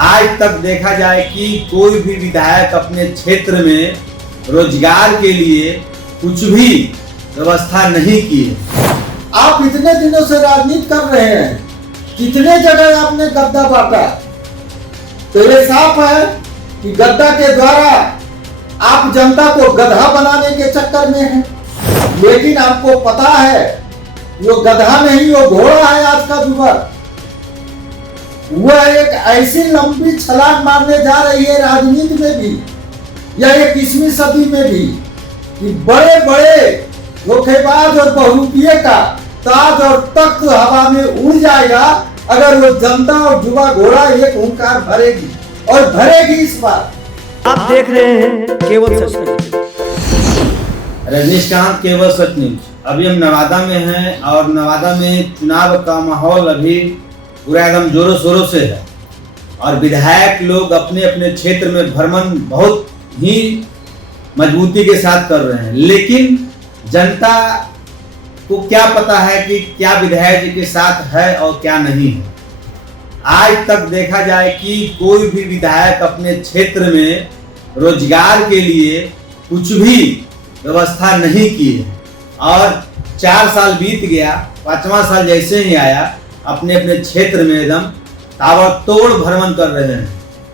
आज तक देखा जाए कि कोई भी विधायक अपने क्षेत्र में रोजगार के लिए कुछ भी व्यवस्था नहीं की है। आप इतने दिनों से राजनीति कर रहे हैं, कितने जगह आपने गद्दा बांटा, तो ये साफ है कि गद्दा के द्वारा आप जनता को गधा बनाने के चक्कर में हैं। लेकिन आपको पता है वो गधा नहीं, वो घोड़ा है आज का युवा। वह एक ऐसी लंबी छलांग मारने जा रही है राजनीति में भी या 21वीं सदी में भी कि बड़े बड़े धोखेबाज और बहुरूपिये का ताज और तख्त हवा में उड़ जाएगा अगर वो जनता और युवा घोड़ा एक हुंकार भरेगी, और भरेगी इस बार। आप देख रहे हैं केवल सच न्यूज। रजनीकांत केवल सच न्यूज। अभी हम नवादा में हैं और नवादा में चुनाव का माहौल अभी पूरा एकदम जोरों शोरों से है और विधायक लोग अपने अपने क्षेत्र में भ्रमण बहुत ही मजबूती के साथ कर रहे हैं। लेकिन जनता को क्या पता है कि क्या विधायक जी के साथ है और क्या नहीं है। आज तक देखा जाए कि कोई भी विधायक अपने क्षेत्र में रोजगार के लिए कुछ भी व्यवस्था नहीं की है और 4 साल बीत गया, 5वां साल जैसे ही आया अपने अपने क्षेत्र में एकदम ताबड़तोड़ भ्रमण कर रहे हैं।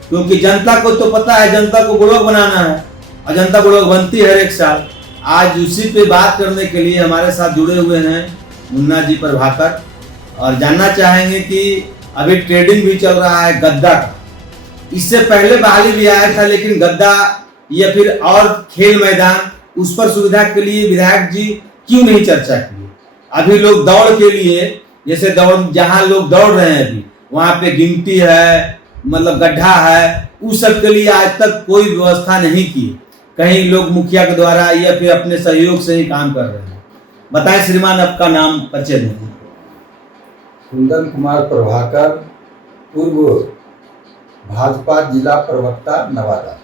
क्योंकि जनता को तो पता है जनता को बुड़ोक बनाना है और जनता बुड़ोक बनती है हर एक साल। आज उसी पे बात करने के लिए हमारे साथ जुड़े हुए हैं मुन्ना जी प्रभाकर, और जानना चाहेंगे कि अभी ट्रेडिंग भी चल रहा है गद्दा का। इससे पहले बहाली भी आया था, लेकिन गद्दा या फिर और खेल मैदान उस पर सुविधा के लिए विधायक जी क्यों नहीं चर्चा की। अभी लोग दौड़ के लिए, जैसे दौड़ जहां लोग दौड़ रहे हैं अभी वहां पे गिनती है, मतलब गड्ढा है, उस सब के लिए आज तक कोई व्यवस्था नहीं की। कहीं लोग मुखिया के द्वारा या फिर अपने सहयोग से ही काम कर रहे हैं। बताएं श्रीमान, आपका नाम परिचय दें। कुंदन कुमार प्रभाकर, पूर्व भाजपा जिला प्रवक्ता नवादा।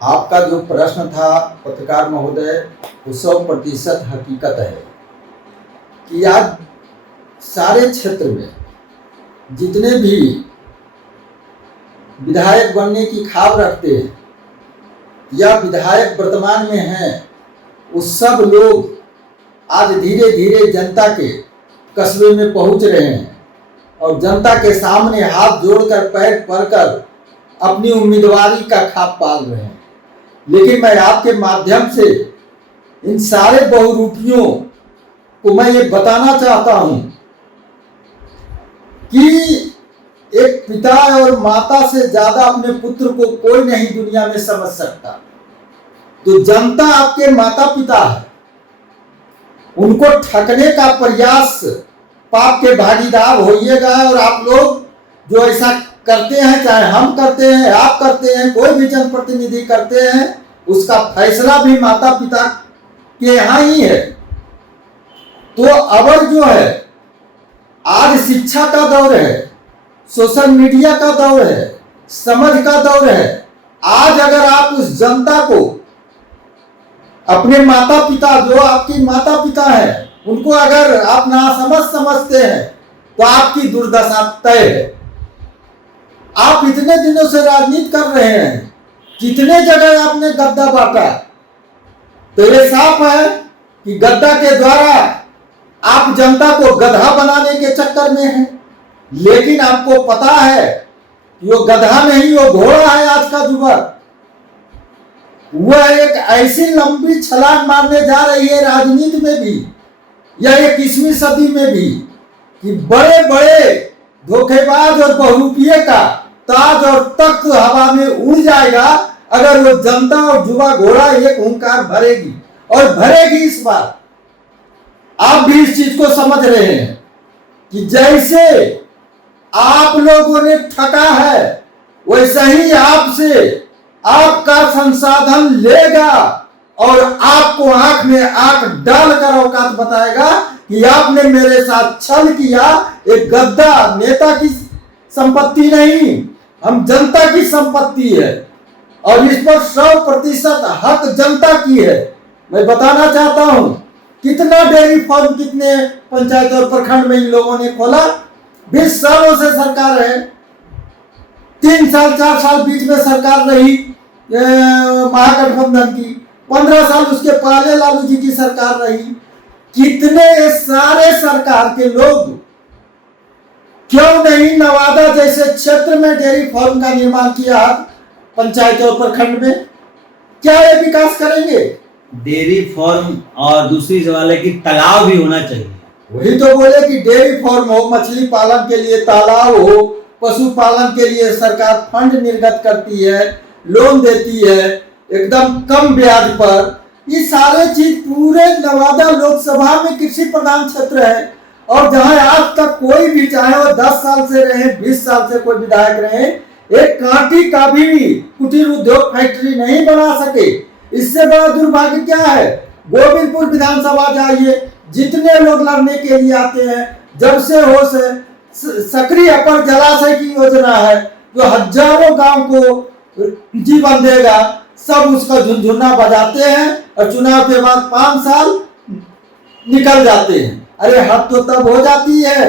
आपका जो प्रश्न था पत्रकार महोदय, वो 100% हकीकत है कि आज सारे क्षेत्र में जितने भी विधायक बनने की ख्वाब रखते हैं या विधायक वर्तमान में हैं, वो सब लोग आज धीरे धीरे जनता के कस्बे में पहुंच रहे हैं और जनता के सामने हाथ जोड़कर पैर पड़कर अपनी उम्मीदवारी का ख्वाब पाल रहे हैं। लेकिन मैं आपके माध्यम से इन सारे बहुरूपियों को मैं ये बताना चाहता हूं कि एक पिता और माता से ज्यादा अपने पुत्र को कोई नहीं दुनिया में समझ सकता। तो जनता आपके माता पिता है, उनको ठगने का प्रयास पाप के भागीदार होइएगा। और आप लोग जो ऐसा करते हैं, चाहे हम करते हैं, आप करते हैं, कोई भी जनप्रतिनिधि करते हैं, उसका फैसला भी माता पिता के यहाँ ही है। तो अबर जो है, आज शिक्षा का दौर है, सोशल मीडिया का दौर है, समझ का दौर है। आज अगर आप उस जनता को, अपने माता पिता जो आपकी माता पिता है, उनको अगर आप नासमझ समझते हैं तो आपकी दुर्दशा तय है। आप इतने दिनों से राजनीति कर रहे हैं, कितने जगह आपने गद्दा बांटा, तो ये साफ है कि गद्दा के द्वारा आप जनता को गधा बनाने के चक्कर में हैं। लेकिन आपको पता है कि वो गधा नहीं, वो घोड़ा है आज का युवा। वह एक ऐसी लंबी छलांग मारने जा रही है राजनीति में भी या 21वीं सदी में भी कि बड़े बड़े धोखेबाज और बहुरूपिये का ताज और तख्त हवा में उड़ जाएगा अगर वो जनता और युवा घोड़ा एक हुंकार भरेगी, और भरेगी इस बार। आप भी इस चीज को समझ रहे हैं कि जैसे आप लोगों ने ठगा है, वैसे ही आपसे आपका संसाधन लेगा और आपको आंख में आंख डालकर औकात बताएगा कि आपने मेरे साथ छल किया। एक गद्दा नेता की संपत्ति नहीं, हम जनता की संपत्ति है और इस पर 100% हक जनता की है। मैं बताना चाहता हूं, कितना डेयरी फार्म, कितने पंचायत और प्रखंड में इन लोगों ने खोला। 20 सालों से सरकार है, 3 साल 4 साल बीच में सरकार रही महागठबंधन की, 15 साल उसके पहले लालू जी की सरकार रही। कितने सारे सरकार के लोग क्यों नहीं नवादा जैसे क्षेत्र में डेयरी फार्म का निर्माण किया पंचायत और प्रखंड में? क्या ये विकास करेंगे? डेयरी फार्म और दूसरी सवाल है कि तालाब भी होना चाहिए। वही तो बोले कि डेयरी फार्म हो, मछली पालन के लिए तालाब हो, पशुपालन के लिए सरकार फंड निर्गत करती है, लोन देती है एकदम कम ब्याज पर। ये सारे चीज पूरे नवादा लोकसभा में कृषि प्रधान क्षेत्र है, और जहां आज तक कोई भी, चाहे वो 10 साल से रहे 20 साल से कोई विधायक रहे, एक कांटी का भी कुटीर उद्योग फैक्ट्री नहीं बना सके। इससे बड़ा दुर्भाग्य क्या है? गोविंदपुर विधानसभा जाइए, जितने लोग लड़ने के लिए आते हैं, जब से हो से सक्रिय अपर जलाशय की योजना है जो हजारों गांव को जीवन देगा, सब उसका झुनझुना बजाते हैं और चुनाव के बाद 5 साल निकल जाते हैं। अरे हद तो तब हो जाती है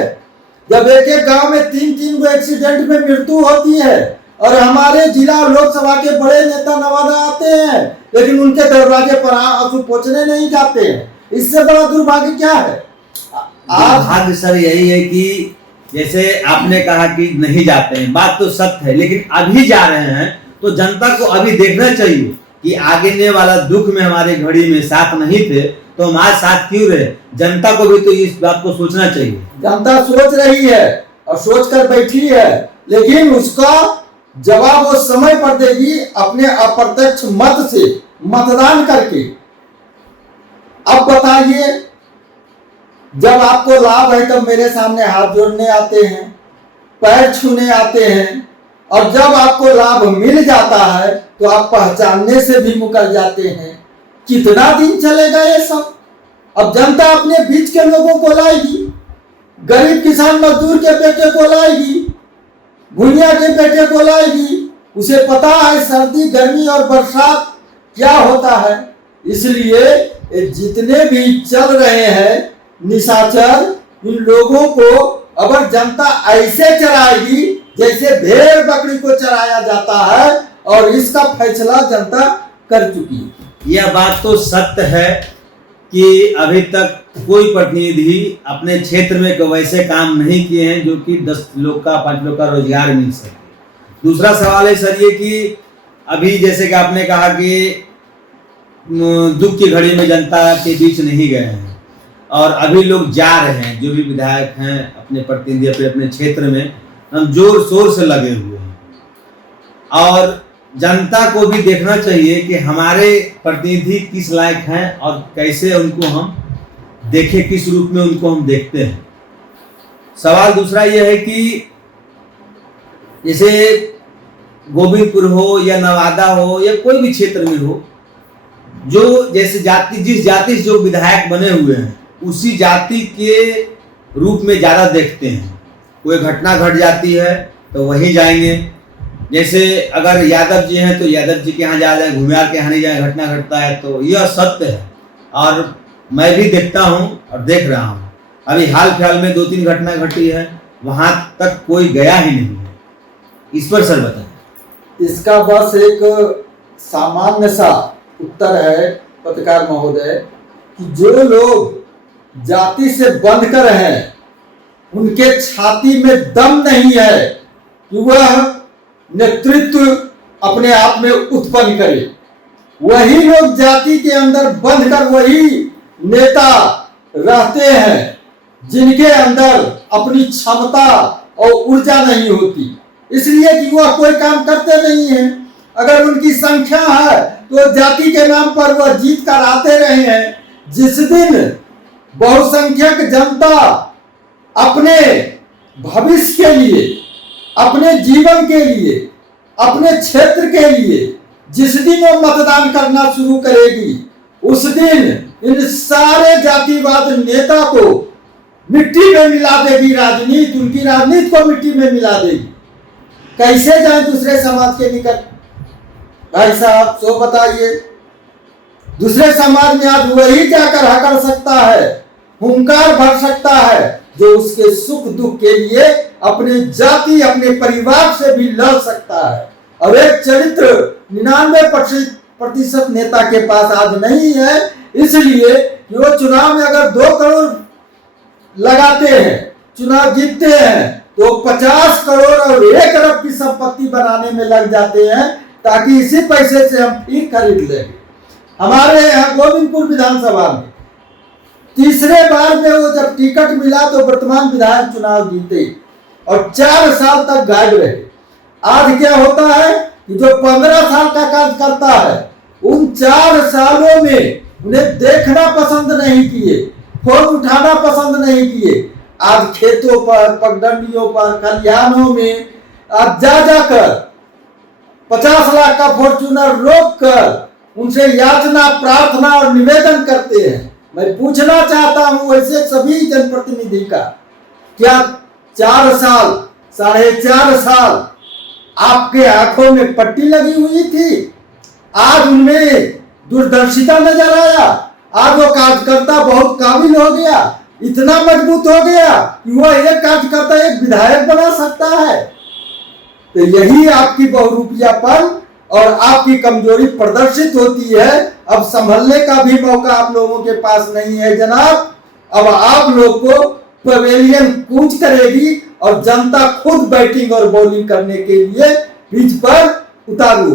जब एक एक गांव में 3-3 गो एक्सीडेंट में मृत्यु होती है, और हमारे जिला लोकसभा के बड़े नेता नवादा आते हैं, लेकिन उनके दरवाजे पर आंसू पोंछने नहीं जाते हैं। इससे बड़ा दुर्भाग्य क्या है? दुर्भाग्य सर यही है कि जैसे आपने कहा कि नहीं जाते हैं, बात तो सत्य है, लेकिन अभी जा रहे हैं तो जनता को अभी देखना चाहिए कि आगे वाला दुख में हमारे घड़ी में साथ नहीं थे तो हम आज साथ क्यों रहे। जनता को भी तो इस बात को सोचना चाहिए। जनता सोच रही है और सोच कर बैठी है, लेकिन उसका जवाब वो समय पर देगी अपने अप्रत्यक्ष मत से, मतदान करके। अब बताइए, जब आपको लाभ है तब मेरे सामने हाथ जोड़ने आते हैं, पैर छूने आते हैं, और जब आपको लाभ मिल जाता है तो आप पहचानने से भी मुकर जाते हैं। कितना दिन चलेगा ये सब? अब जनता अपने बीच के लोगों को लाएगी, गरीब किसान मजदूर के बेटे को लाएगी, भुनिया के बेटे को लाएगी। उसे पता है सर्दी गर्मी और बरसात क्या होता है। इसलिए जितने भी चल रहे हैं निशाचर, इन लोगों को अगर जनता ऐसे चराएगी जैसे भेड़ बकरी को चराया जाता है, और इसका फैसला जनता कर चुकी है। यह बात तो सत्य है कि अभी तक कोई प्रतिनिधि अपने क्षेत्र में वैसे काम नहीं किए हैं जो कि 10 लोग का 5 लोग का रोजगार मिल सके। दूसरा सवाल है सर ये कि अभी जैसे कि आपने कहा कि दुख की घड़ी में जनता के बीच नहीं गए हैं, और अभी लोग जा रहे हैं, जो भी विधायक हैं अपने प्रतिनिधि अपने क्षेत्र में हम जोर शोर से लगे हुए हैं। और जनता को भी देखना चाहिए कि हमारे प्रतिनिधि किस लायक हैं और कैसे उनको हम देखें, किस रूप में उनको हम देखते हैं। सवाल दूसरा यह है कि जैसे गोविंदपुर हो या नवादा हो या कोई भी क्षेत्र में हो, जो जैसे जाति जिस जाति से जो विधायक बने हुए हैं उसी जाति के रूप में ज्यादा देखते हैं। कोई घटना घट जाती है तो वहीं जाएंगे, जैसे अगर यादव जी हैं तो यादव जी के यहाँ जा जाए, घुमियार के यहाँ नहीं जाए, घटना घटता है तो यह सत्य है। और मैं भी देखता हूँ और देख रहा हूँ, अभी हाल फिलहाल में 2-3 घटना घटी है, वहां तक कोई गया ही नहीं है। इस पर सर बताएं। इसका बस एक सामान्य सा उत्तर है पत्रकार महोदय कि जो लोग जाति से बंधकर हैं उनके छाती में दम नहीं है कि वह नेतृत्व अपने आप में उत्पन्न करे। वही लोग जाति के अंदर बंधकर वही नेता रहते हैं जिनके अंदर अपनी क्षमता और ऊर्जा नहीं होती, इसलिए कि वह कोई काम करते नहीं हैं। अगर उनकी संख्या है तो जाति के नाम पर वह जीत कर आते रहे हैं। जिस दिन बहुसंख्यक जनता अपने भविष्य के लिए, अपने जीवन के लिए, अपने क्षेत्र के लिए जिस दिन वो मतदान करना शुरू करेगी, उस दिन इन सारे जातिवाद नेता को मिट्टी में मिला देगी राजनीति, उनकी राजनीति को मिट्टी में मिला देगी। कैसे जाए दूसरे समाज के निकट? भाई साहब सो बताइए, दूसरे समाज में आज वही जाकर हकड़ सकता है, हुंकार भर सकता है जो उसके सुख दुख के लिए अपने जाति अपने परिवार से भी लड़ सकता है। और एक चरित्र 99% नेता के पास आज नहीं है, इसलिए कि वो चुनाव में अगर 2 करोड़ लगाते हैं, चुनाव जीतते हैं, तो 50 करोड़ और 1 अरब की संपत्ति बनाने में लग जाते हैं, ताकि इसी पैसे से हम ठीक खरीद लेंगे। हमारे यहाँ गोविंदपुर विधानसभा में तीसरे बार में वो जब टिकट मिला तो वर्तमान विधायक चुनाव जीते और 4 साल तक गायब रहे। आज क्या होता है कि जो 15 साल का कार्य करता है, उन 4 सालों में उन्हें देखना पसंद नहीं किए, फोन उठाना पसंद नहीं किए। आज खेतों पर, पगडंडियों पर, खलिहानों में आज जा जाकर 50 लाख का फॉर्च्यूनर रोक कर उनसे याचना, प्रार्थना और निवेदन करते हैं। मैं पूछना चाहता हूं ऐसे सभी जनप्रतिनिधि का, क्या 4 साल, 4.5 साल आपके आंखों में पट्टी लगी हुई थी? आज उनमें दूरदर्शिता नजर आया? आज वो कार्यकर्ता बहुत काबिल हो गया, इतना मजबूत हो गया कि वह एक कार्यकर्ता एक विधायक बना सकता है? तो यही आपकी बहुरूपियापन और आपकी कमजोरी प्रदर्शित होती है। अब संभलने का भी मौका आप लोगों के पास नहीं है जनाब। अब आप लोग को पवेलियन कूच करेगी और जनता खुद बैटिंग और बॉलिंग करने के लिए पिच पर उतारू।